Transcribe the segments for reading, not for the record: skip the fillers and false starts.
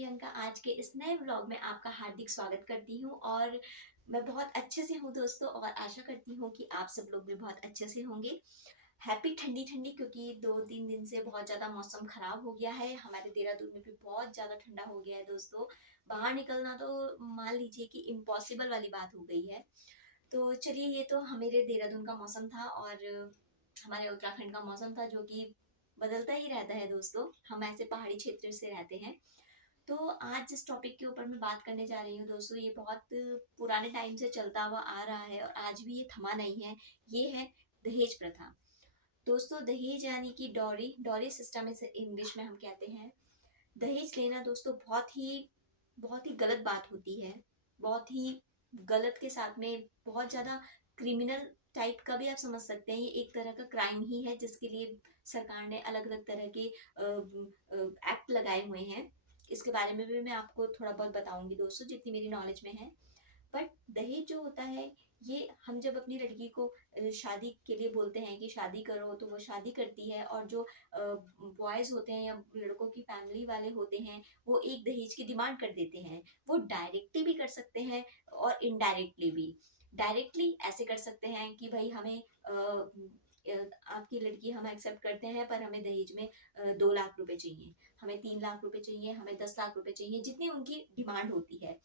प्रियंका आज के इस नए व्लॉग में आपका हार्दिक स्वागत करती हूँ। और मैं बहुत अच्छे से हूँ दोस्तों, और आशा करती हूँ कि आप सब लोग भी बहुत अच्छे से होंगे। हैप्पी ठंडी ठंडी, क्योंकि 2-3 दिन से बहुत ज़्यादा मौसम खराब हो गया है। हमारे देहरादून में भी बहुत ज़्यादा ठंडा हो गया है दोस्तों। बाहर निकलना तो मान लीजिए कि इम्पॉसिबल वाली बात हो गई है। तो चलिए, ये तो मेरे देहरादून का मौसम था और हमारे उत्तराखंड का मौसम था, जो कि बदलता ही रहता है दोस्तों। हम ऐसे पहाड़ी क्षेत्र से रहते हैं। तो आज जिस टॉपिक के ऊपर मैं बात करने जा रही हूँ दोस्तों, ये बहुत पुराने टाइम से चलता हुआ आ रहा है और आज भी ये थमा नहीं है। ये है दहेज प्रथा। दोस्तों, दहेज यानी कि डॉरी डॉरी सिस्टम इसे इंग्लिश में हम कहते हैं। दहेज लेना दोस्तों बहुत ही गलत बात होती है। बहुत ही गलत के साथ में बहुत ज्यादा क्रिमिनल टाइप का भी आप समझ सकते हैं। ये एक तरह का क्राइम ही है, जिसके लिए सरकार ने अलग अलग तरह के एक्ट लगाए हुए हैं। इसके बारे में भी मैं आपको थोड़ा बहुत बताऊंगी दोस्तों, जितनी मेरी नॉलेज में है। बट दहेज जो होता है, ये हम जब अपनी लड़की को शादी के लिए बोलते हैं कि शादी करो, तो वो शादी करती है। और जो बॉयज होते हैं या लड़कों की फैमिली वाले होते हैं, वो एक दहेज की डिमांड कर देते हैं। वो डायरेक्टली भी कर सकते हैं और इनडायरेक्टली भी। डायरेक्टली ऐसे कर सकते हैं कि भाई हमें आपकी लड़की हम एक्सेप्ट करते हैं, पर हमें दहेज में 2 लाख रुपए चाहिए, हमें 3 लाख रुपए चाहिए, हमें 10 लाख रुपए चाहिए, जितनी उनकी डिमांड होती है।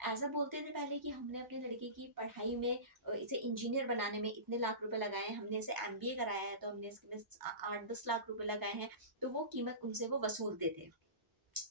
ऐसा बोलते थे पहले कि हमने अपने लड़के की पढ़ाई में इसे इंजीनियर बनाने में इतने लाख रुपए लगाए हैं, हमने इसे एमबीए कराया है तो हमने इसमें 8-10 लाख रुपए लगाए हैं। तो वो कीमत उनसे वो वसूलते थे।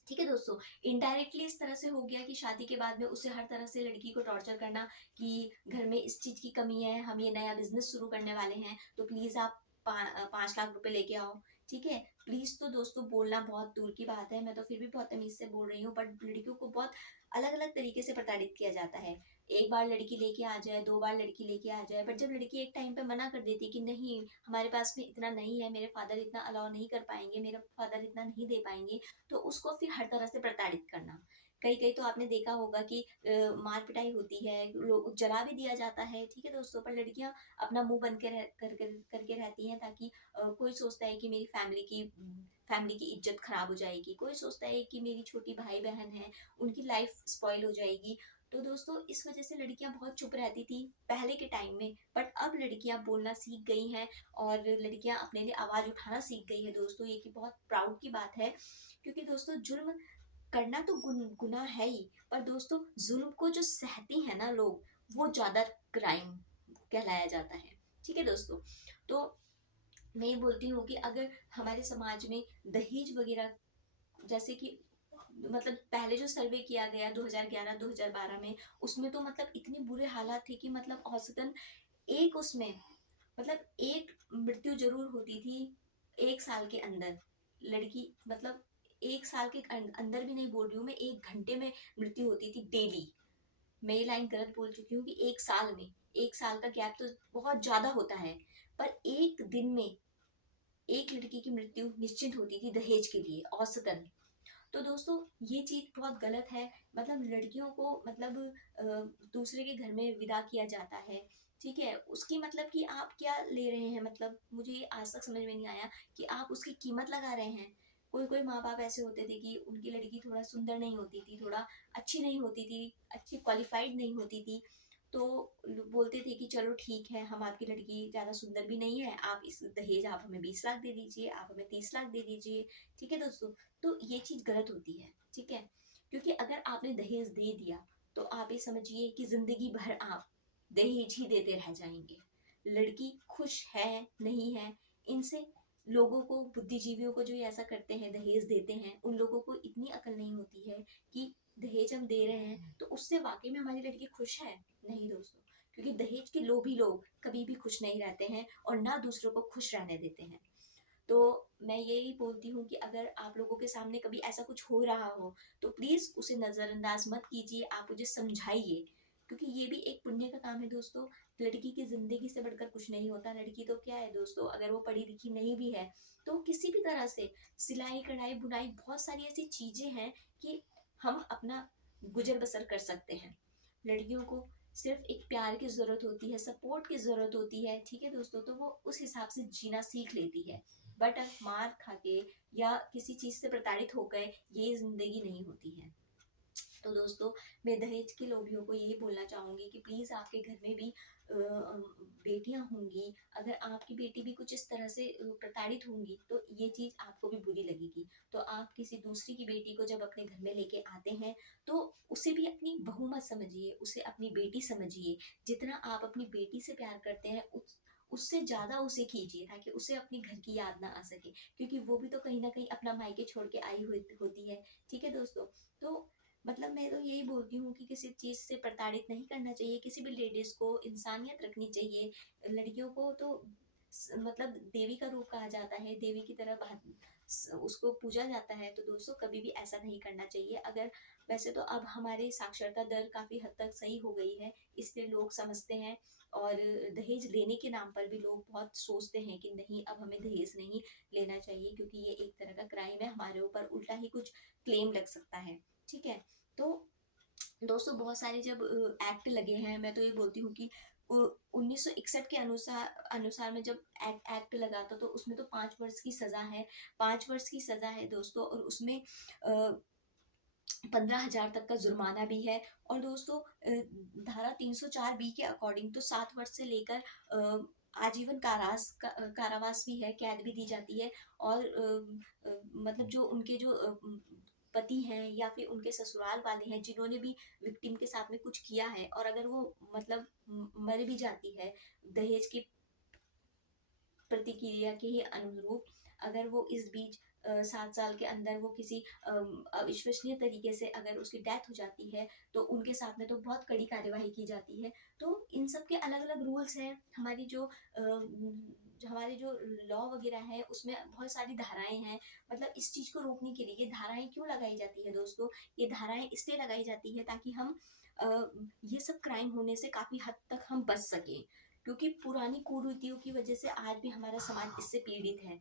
ठीक है दोस्तों। इनडायरेक्टली इस तरह से हो गया कि शादी के बाद में उसे हर तरह से लड़की को टॉर्चर करना कि घर में इस चीज की कमी है, हम ये नया बिजनेस शुरू करने वाले हैं, तो प्लीज आप 5 लाख रुपए लेके आओ। ठीक है। प्लीज तो दोस्तों बोलना बहुत दूर की बात है, मैं तो फिर भी बहुत तमीज से बोल रही हूँ, बट लड़कियों को बहुत अलग अलग तरीके से प्रताड़ित किया जाता है। एक बार लड़की लेके आ जाए, 2 बार लड़की लेके आ जाए, बट जब लड़की एक टाइम पे मना कर देती है कि नहीं, हमारे पास में इतना नहीं है, मेरे फादर इतना अलाउ नहीं कर पाएंगे, मेरे फादर इतना नहीं दे पाएंगे, तो उसको फिर हर तरह से प्रताड़ित करना। कई कई तो आपने देखा होगा कि मार पिटाई होती है, लोग जला भी दिया जाता है। ठीक है दोस्तों। पर लड़कियां अपना मुंह बंद करके रहती हैं, ताकि कोई सोचता है कि मेरी फैमिली की इज्जत खराब हो जाएगी, कोई सोचता है कि मेरी छोटी भाई बहन है, उनकी लाइफ स्पॉइल हो जाएगी। तो दोस्तों, इस वजह से लड़कियां बहुत चुप रहती थी पहले के टाइम में, बट अब लड़कियां बोलना सीख गई हैं और लड़कियां अपने लिए आवाज उठाना सीख गई है दोस्तों। ये की बहुत प्राउड की बात है, क्योंकि दोस्तों जुर्म करना तो गुनाह है ही, पर दोस्तों जुल्म को जो सहती है ना लोग, वो ज्यादा क्राइम कहलाया जाता है। ठीक है दोस्तों। तो मैं ये बोलती हूँ कि अगर हमारे समाज में दहेज वगैरह, जैसे कि मतलब पहले जो सर्वे किया गया 2011-2012 में, उसमें तो मतलब इतने बुरे हालात थे कि मतलब औसतन एक उसमें मतलब एक मृत्यु जरूर होती थी 1 साल के अंदर। लड़की मतलब 1 साल के अंदर भी नहीं बोल रही हूँ मैं, 1 घंटे में मृत्यु होती थी डेली। मैं ये लाइन गलत बोल चुकी हूँ कि 1 साल में, 1 साल का गैप तो बहुत ज्यादा होता है, पर एक दिन में एक लड़की की मृत्यु निश्चित होती थी दहेज के लिए औसतन। तो दोस्तों, ये चीज बहुत गलत है। मतलब लड़कियों को मतलब अ, दूसरे के घर में विदा किया जाता है। ठीक है। उसकी मतलब कि आप क्या ले रहे हैं, मतलब मुझे ये आज तक समझ में नहीं आया कि आप उसकी कीमत लगा रहे हैं। कोई कोई माँ बाप ऐसे होते थे कि उनकी लड़की थोड़ा सुंदर नहीं होती थी, थोड़ा अच्छी नहीं होती थी, अच्छी क्वालिफाइड नहीं होती थी, तो बोलते थे कि चलो ठीक है, हम आपकी लड़की ज्यादा सुंदर भी नहीं है, आप इस दहेज आप हमें 20 लाख दे दीजिए, आप हमें 30 लाख दे दीजिए। ठीक है दोस्तों। तो ये चीज गलत होती है। ठीक है। क्योंकि अगर आपने दहेज दे दिया, तो आप ये समझिए कि जिंदगी भर आप दहेज ही देते रह जाएंगे। लड़की खुश है नहीं है, इनसे लोगों को, बुद्धिजीवियों को जो ये ऐसा करते हैं, दहेज देते हैं, उन लोगों को इतनी अकल नहीं होती है कि दहेज हम दे रहे हैं तो उससे वाकई में हमारी लड़की खुश है। नहीं दोस्तों। क्योंकि दहेज के लोभी लोग कभी भी खुश नहीं रहते हैं और ना दूसरों को खुश रहने देते हैं। तो मैं यही बोलती हूँ कि अगर आप लोगों के सामने कभी ऐसा कुछ हो रहा हो, तो प्लीज उसे नजरअंदाज मत कीजिए, आप मुझे समझाइए। क्योंकि ये भी एक पुण्य का काम है दोस्तों। लड़की की जिंदगी से बढ़कर कुछ नहीं होता। लड़की तो क्या है दोस्तों, अगर वो पढ़ी लिखी नहीं भी है, तो किसी भी तरह से सिलाई कढ़ाई बुनाई, बहुत सारी ऐसी चीजें हैं कि हम अपना गुजर बसर कर सकते हैं। लड़कियों को सिर्फ एक प्यार की जरूरत होती है, सपोर्ट की जरूरत होती है। ठीक है दोस्तों। तो वो उस हिसाब से जीना सीख लेती है। बट मार खा के या किसी चीज़ से प्रताड़ित होकर ये ज़िंदगी नहीं होती है। तो दोस्तों, मैं दहेज के लोभियों को यही बोलना चाहूँगी कि प्लीज़ आपके घर में भी बेटियाँ होंगी, अगर आपकी बेटी भी कुछ इस तरह से प्रताड़ित होंगी तो ये चीज़ आपको भी बुरी लगेगी। तो आप किसी दूसरी की बेटी को जब अपने घर में लेके आते हैं तो उसे भी अपनी बहू मत समझिए, उसे अपनी बेटी समझिए। जितना आप अपनी बेटी से प्यार करते हैं उससे ज़्यादा उसे कीजिए, ताकि उसे अपने घर की याद ना आ सके, क्योंकि वो भी तो कहीं ना कहीं अपना मायके छोड़ के आई हुई होती है। ठीक है दोस्तों, तो मतलब मैं तो यही बोलती हूँ कि किसी चीज़ से प्रताड़ित नहीं करना चाहिए, किसी भी लेडीज़ को इंसानियत रखनी चाहिए। लड़कियों को तो मतलब देवी का रूप कहा जाता है, देवी की तरह उसको पूजा जाता है। तो दोस्तों, कभी भी ऐसा नहीं करना चाहिए। अगर वैसे तो अब हमारी साक्षरता दर काफ़ी हद तक सही हो गई है, इसलिए लोग समझते हैं। और दहेज लेने के नाम पर भी लोग बहुत सोचते हैं कि नहीं, अब हमें दहेज नहीं लेना चाहिए, क्योंकि ये एक तरह का क्राइम है, हमारे ऊपर उल्टा ही कुछ क्लेम लग सकता है। ठीक है, तो दोस्तों बहुत सारे जब एक्ट लगे हैं, मैं तो ये बोलती हूँ कि 1961 के अनुसार अनुसार में जब एक्ट लगा था तो उसमें तो 5 वर्ष की सजा है। 5 वर्ष की सजा है दोस्तों, और उसमें 15,000 तक का जुर्माना भी है। और दोस्तों, धारा 304 बी के अकॉर्डिंग तो 7 वर्ष से लेकर आजीवन कारावास भी है, कैद भी दी जाती है। और मतलब जो उनके जो पति हैं या फिर उनके ससुराल वाले हैं जिन्होंने भी विक्टिम के साथ में कुछ किया है, और अगर वो मतलब मर भी जाती है दहेज की प्रतिक्रिया के ही अनुरूप, अगर वो इस बीच 7 साल के अंदर वो किसी अविश्वसनीय तरीके से अगर उसकी डेथ हो जाती है तो उनके साथ में तो बहुत कड़ी कार्यवाही की जाती है। तो इन सब के अलग अलग रूल्स हैं। हमारे जो लॉ वगैरह है उसमें बहुत सारी धाराएं हैं। मतलब इस चीज़ को रोकने के लिए ये धाराएं क्यों लगाई जाती है दोस्तों? ये धाराएं इसलिए लगाई जाती है ताकि हम अ, ये सब क्राइम होने से काफ़ी हद तक हम बच सकें, क्योंकि पुरानी कुरीतियों की वजह से आज भी हमारा समाज इससे पीड़ित है।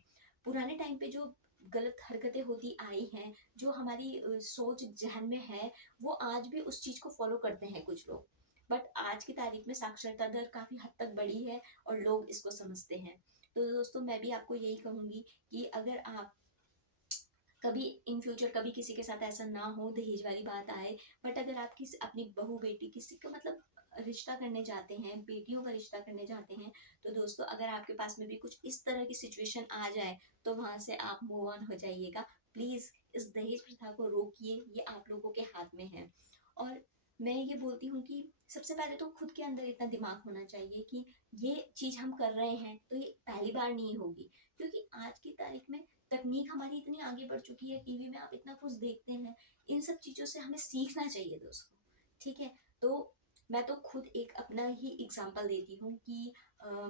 पुराने टाइम पे जो गलत हरकतें होती आई हैं, जो हमारी सोच जहन में है, वो आज भी उस चीज़ को फॉलो करते हैं कुछ लोग। बट आज की तारीख में साक्षरता दर काफ़ी हद तक बढ़ी है और लोग इसको समझते हैं। तो दोस्तों, मैं भी आपको यही कहूँगी कि अगर आप कभी इन फ्यूचर कभी किसी के साथ ऐसा ना हो, दहेज वाली बात आए, बट अगर आप किसी अपनी बहू बेटी किसी का मतलब रिश्ता करने जाते हैं, बेटियों का रिश्ता करने जाते हैं, तो दोस्तों अगर आपके पास में भी कुछ इस तरह की सिचुएशन आ जाए तो वहां से आप मूव ऑन हो जाइएगा। प्लीज इस दहेज प्रथा को रोकिए, ये आप लोगों के हाथ में है। और मैं ये बोलती हूँ कि सबसे पहले तो खुद के अंदर इतना दिमाग होना चाहिए कि ये चीज हम कर रहे हैं तो ये पहली बार नहीं होगी, क्योंकि आज की तारीख में तकनीक हमारी इतनी आगे बढ़ चुकी है, टीवी में आप इतना कुछ देखते हैं, इन सब चीज़ों से हमें सीखना चाहिए दोस्तों। ठीक है, तो मैं तो खुद एक अपना ही एग्जांपल देती हूँ कि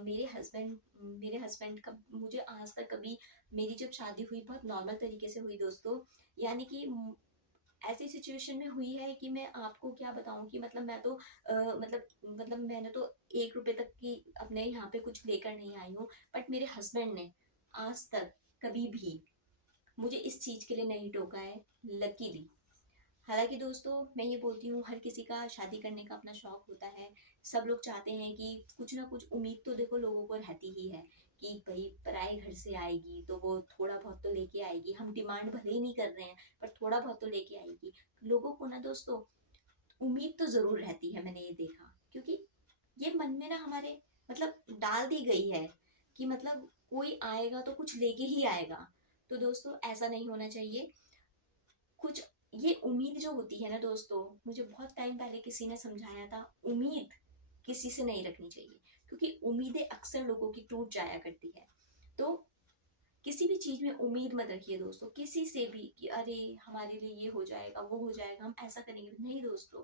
मेरे हस्बैंड का मुझे आज तक कभी, मेरी जब शादी हुई बहुत नॉर्मल तरीके से हुई दोस्तों। यानी कि ऐसी सिचुएशन में हुई है कि मैं आपको क्या बताऊं कि मतलब मैं तो मतलब मैंने तो 1 रुपए तक की अपने यहाँ पे कुछ लेकर नहीं आई हूँ, बट मेरे हस्बैंड ने आज तक कभी भी मुझे इस चीज़ के लिए नहीं टोका है, लकीली। हालांकि दोस्तों, मैं ये बोलती हूँ हर किसी का शादी करने का अपना शौक होता है। सब लोग चाहते हैं कि कुछ ना कुछ उम्मीद तो देखो लोगों को रहती ही है कि भाई पराए घर से आएगी तो वो थोड़ा बहुत तो लेके आएगी, हम डिमांड भले ही नहीं कर रहे हैं पर थोड़ा बहुत तो लेके आएगी। लोगों को ना दोस्तों उम्मीद तो जरूर रहती है, मैंने ये देखा, क्योंकि ये मन में ना हमारे मतलब डाल दी गई है कि मतलब कोई आएगा तो कुछ लेके ही आएगा। तो दोस्तों ऐसा नहीं होना चाहिए। कुछ ये उम्मीद जो होती है ना दोस्तों, मुझे बहुत टाइम पहले किसी ने समझाया था, उम्मीद किसी से नहीं रखनी चाहिए, क्योंकि उम्मीदें अक्सर लोगों की टूट जाया करती है। तो किसी भी चीज में उम्मीद मत रखिए दोस्तों, किसी से भी कि अरे हमारे लिए ये हो जाएगा वो हो जाएगा हम ऐसा करेंगे, नहीं दोस्तों।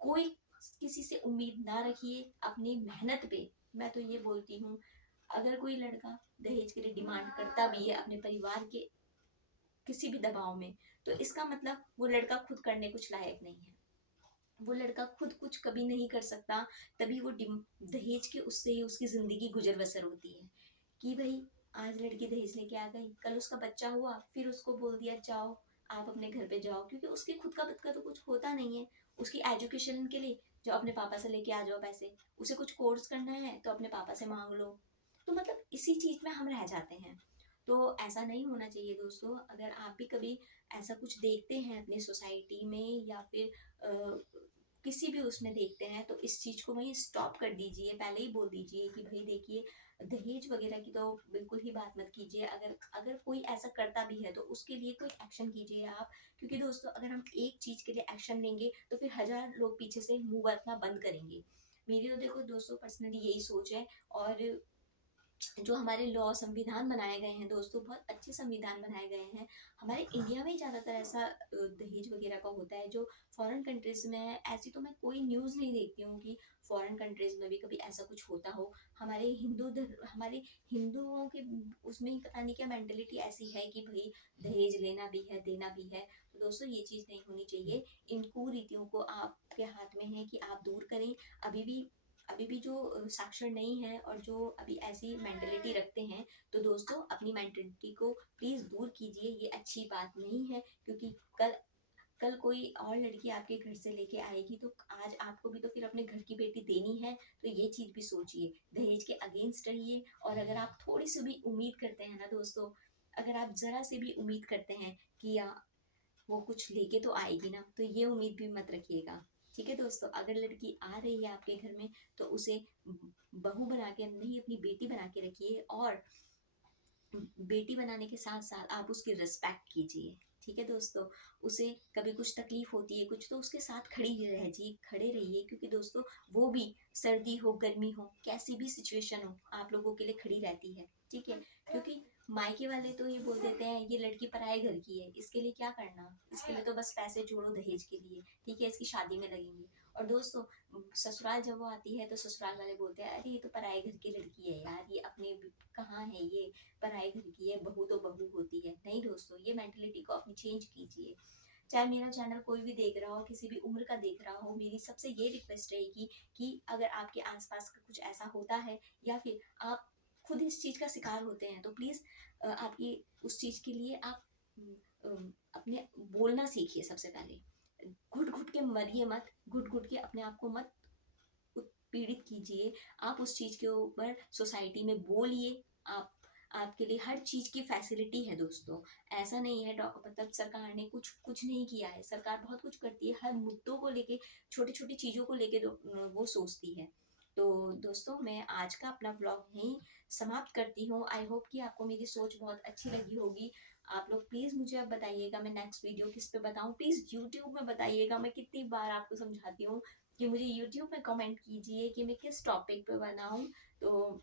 कोई किसी से उम्मीद ना रखिए, अपनी मेहनत पे। मैं तो ये बोलती हूँ, अगर कोई लड़का दहेज के लिए डिमांड करता भी है अपने परिवार के किसी भी दबाव में, तो इसका मतलब वो लड़का खुद करने कुछ लायक नहीं है। वो लड़का खुद कुछ कभी नहीं कर सकता, तभी वो दहेज के उससे ही उसकी जिंदगी गुजर बसर होती है। कि भाई आज लड़की दहेज लेके आ गई, कल उसका बच्चा हुआ, फिर उसको बोल दिया जाओ आप अपने घर पे जाओ, क्योंकि उसके खुद का बच्चा तो कुछ होता नहीं है। उसकी एजुकेशन के लिए जो अपने पापा से लेके आ जाओ पैसे, उसे कुछ कोर्स करना है तो अपने पापा से मांग लो। तो मतलब इसी चीज में हम रह जाते हैं। तो ऐसा नहीं होना चाहिए दोस्तों। अगर आप भी कभी ऐसा कुछ देखते हैं अपनी सोसाइटी में या फिर किसी भी उसमें देखते हैं, तो इस चीज़ को वहीं स्टॉप कर दीजिए। पहले ही बोल दीजिए कि भाई देखिए, दहेज वगैरह की तो बिल्कुल ही बात मत कीजिए। अगर अगर कोई ऐसा करता भी है तो उसके लिए कोई एक्शन कीजिए आप। क्योंकि दोस्तों अगर हम एक चीज़ के लिए एक्शन लेंगे तो फिर हजार लोग पीछे से मुंह बरतना बंद करेंगे। मेरी तो देखो दोस्तों पर्सनली यही सोच है। और जो हमारे लॉ संविधान बनाए गए हैं दोस्तों, बहुत अच्छे संविधान बनाए गए हैं। हमारे इंडिया में ही ज़्यादातर ऐसा दहेज वगैरह का होता है जो फॉरेन कंट्रीज में है। ऐसी तो मैं कोई न्यूज़ नहीं देखती हूँ कि फॉरेन कंट्रीज में भी कभी ऐसा कुछ होता हो। हमारे हिंदुओं के उसमें ही पता नहीं क्या मेंटेलिटी ऐसी है कि भाई दहेज लेना भी है देना भी है। तो दोस्तों ये चीज़ नहीं होनी चाहिए। इन कुरीतियों को आपके हाथ में है कि आप दूर करें। अभी भी अभी भी जो साक्षर नहीं है और जो अभी ऐसी मेंटेलिटी रखते हैं, तो दोस्तों अपनी मेंटेलिटी को प्लीज दूर कीजिए। ये अच्छी बात नहीं है। क्योंकि कल कल कोई और लड़की आपके घर से लेके आएगी तो आज आपको भी तो फिर अपने घर की बेटी देनी है। तो ये चीज भी सोचिए, दहेज के अगेंस्ट रहिए। और अगर आप थोड़ी सी भी उम्मीद करते हैं ना दोस्तों, अगर आप जरा से भी उम्मीद करते हैं कि वो कुछ लेके तो आएगी ना, तो ये उम्मीद भी मत रखिएगा। ठीक है दोस्तों, अगर लड़की आ रही है आपके घर में तो उसे बहू बना के नहीं, अपनी बेटी बना के रखिए। और बेटी बनाने के साथ साथ आप उसकी रिस्पेक्ट कीजिए। ठीक है दोस्तों, उसे कभी कुछ तकलीफ होती है कुछ, तो उसके साथ खड़े रहिए। क्योंकि दोस्तों वो भी सर्दी हो गर्मी हो कैसी भी सिचुएशन हो आप लोगों के लिए खड़ी रहती है। ठीक है, क्योंकि मायके वाले तो ये बोल देते हैं ये लड़की पराए घर की है, इसके लिए क्या करना, इसके लिए तो बस पैसे जोड़ो दहेज के लिए, ठीक है, इसकी शादी में लगेंगे। और दोस्तों ससुराल जब वो आती है तो ससुराल वाले बोलते हैं अरे ये तो पराए घर की लड़की है यार, ये अपने कहाँ है, ये पराए घर की है, बहू तो बहू होती है। नहीं दोस्तों, ये मेंटेलिटी को अपनी चेंज कीजिए। चाहे मेरा चैनल कोई भी देख रहा हो, किसी भी उम्र का देख रहा हो, मेरी सबसे ये रिक्वेस्ट रहेगी कि अगर आपके आसपास का कुछ ऐसा होता है या फिर आप खुद इस चीज़ का शिकार होते हैं, तो प्लीज़ आपकी उस चीज़ के लिए आप अपने बोलना सीखिए। सबसे पहले घुट घुट के मरिए मत, घुट घुट के अपने आप को मत पीड़ित कीजिए। आप उस चीज़ के ऊपर सोसाइटी में बोलिए। आप आपके लिए हर चीज़ की फैसिलिटी है दोस्तों। ऐसा नहीं है मतलब सरकार ने कुछ कुछ नहीं किया है। सरकार बहुत कुछ करती है, हर मुद्दों को लेके, छोटी छोटी चीज़ों को लेके वो सोचती है। तो दोस्तों मैं आज का अपना ब्लॉग यहीं समाप्त करती हूँ। आई होप कि आपको मेरी सोच बहुत अच्छी लगी होगी। आप लोग प्लीज़ मुझे अब बताइएगा मैं नेक्स्ट वीडियो किस पे बताऊँ। प्लीज़ यूट्यूब में बताइएगा। मैं कितनी बार आपको समझाती हूँ कि मुझे यूट्यूब में कमेंट कीजिए कि मैं किस टॉपिक पे बनाऊँ। तो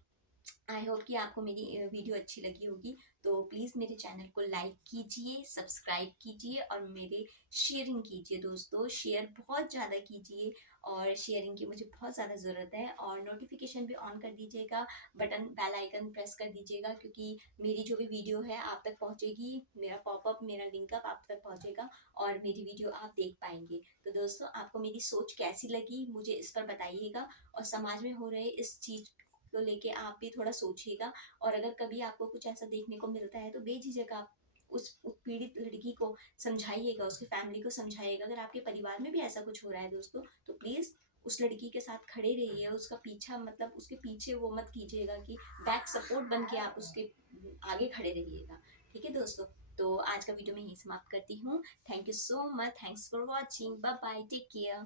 आई होप कि आपको मेरी वीडियो अच्छी लगी होगी। तो प्लीज़ मेरे चैनल को लाइक कीजिए, सब्सक्राइब कीजिए और मेरे शेयरिंग कीजिए दोस्तों। शेयर बहुत ज़्यादा कीजिए और शेयरिंग की मुझे बहुत ज़्यादा ज़रूरत है। और नोटिफिकेशन भी ऑन कर दीजिएगा, बटन बेल आइकन प्रेस कर दीजिएगा, क्योंकि मेरी जो भी वीडियो है आप तक पहुँचेगी, मेरा पॉपअप मेरा लिंकअप आप तक पहुँचेगा और मेरी वीडियो आप देख पाएंगे। तो दोस्तों आपको मेरी सोच कैसी लगी मुझे इस पर बताइएगा। और समाज में हो रहे इस चीज़ को लेके आप भी थोड़ा सोचिएगा। और अगर कभी आपको कुछ ऐसा देखने को मिलता है तो बेझिझक आप उस पीड़ित लड़की को समझाइएगा, उसकी फैमिली को समझाइएगा। अगर आपके परिवार में भी ऐसा कुछ हो रहा है दोस्तों, तो प्लीज़ उस लड़की के साथ खड़े रहिए। उसका पीछा मतलब उसके पीछे वो मत कीजिएगा कि बैक सपोर्ट बन के आप उसके आगे खड़े रहिएगा। ठीक है दोस्तों, तो आज का वीडियो मैं यहीं समाप्त करती हूँ। Thank you so much, thanks for watching, bye bye, take care.